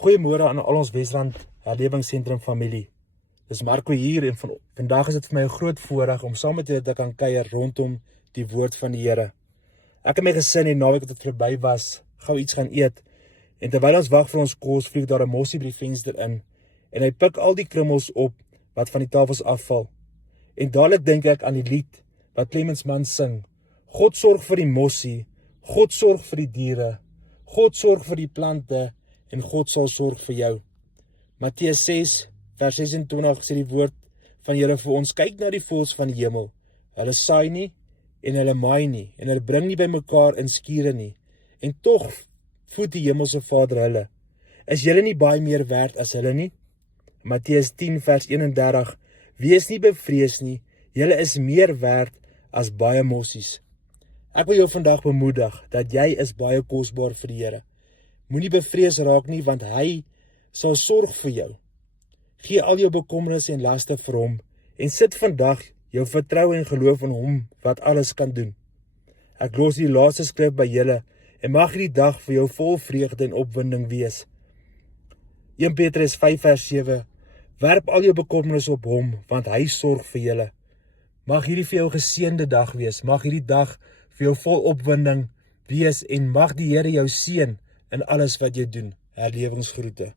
Goeiemôre aan al ons Wesrand Herlewingsentrum familie. Dis Marco hier en vandag is dit vir my 'n groot voorreg om saam met julle te kan kuier rondom die woord van die Here. Ek en my gesin die naweek wat dit verby was, gou iets gaan eet. En terwyl ons wag vir ons kos, vlieg daar 'n mossie by die venster in en hy pik al die krummels op wat van die tafels afval. En dadelik dink ek aan die lied wat Clemens Mann sing. God sorg vir die mossie, God sorg vir die diere, God sorg vir die plante en God sal sorg vir jou. Matteus 6 vers 26 sê die woord van Here vir ons, kyk na die voëls van die hemel. Hulle saai nie en hulle maai nie en hulle bring nie bymekaar in skure nie. En tog voed die hemelse Vader hulle. Is julle nie baie meer werd as hulle nie? Matteus 10 vers 31, wees nie bevrees nie, julle is meer werd as baie mossies. Ek wil jou vandag bemoedig dat jy is baie kosbaar vir die Here. Moenie bevrees raak nie, want hy sal sorg vir jou. Gee al jou bekommernisse en laste vir hom en sit vandag jou vertroue en geloof in hom wat alles kan doen. Ek los die laaste skrif by julle en mag hierdie dag vir jou vol vreugde en opwinding wees. 1 Petrus 5 vers 7, werp al jou bekommernisse op hom, want hy sorg vir julle. Mag hierdie vir jou geseënde dag wees, mag hierdie dag vir jou vol opwinding wees en mag die Here jou seën in alles wat jy doen. Herlewingsgroete.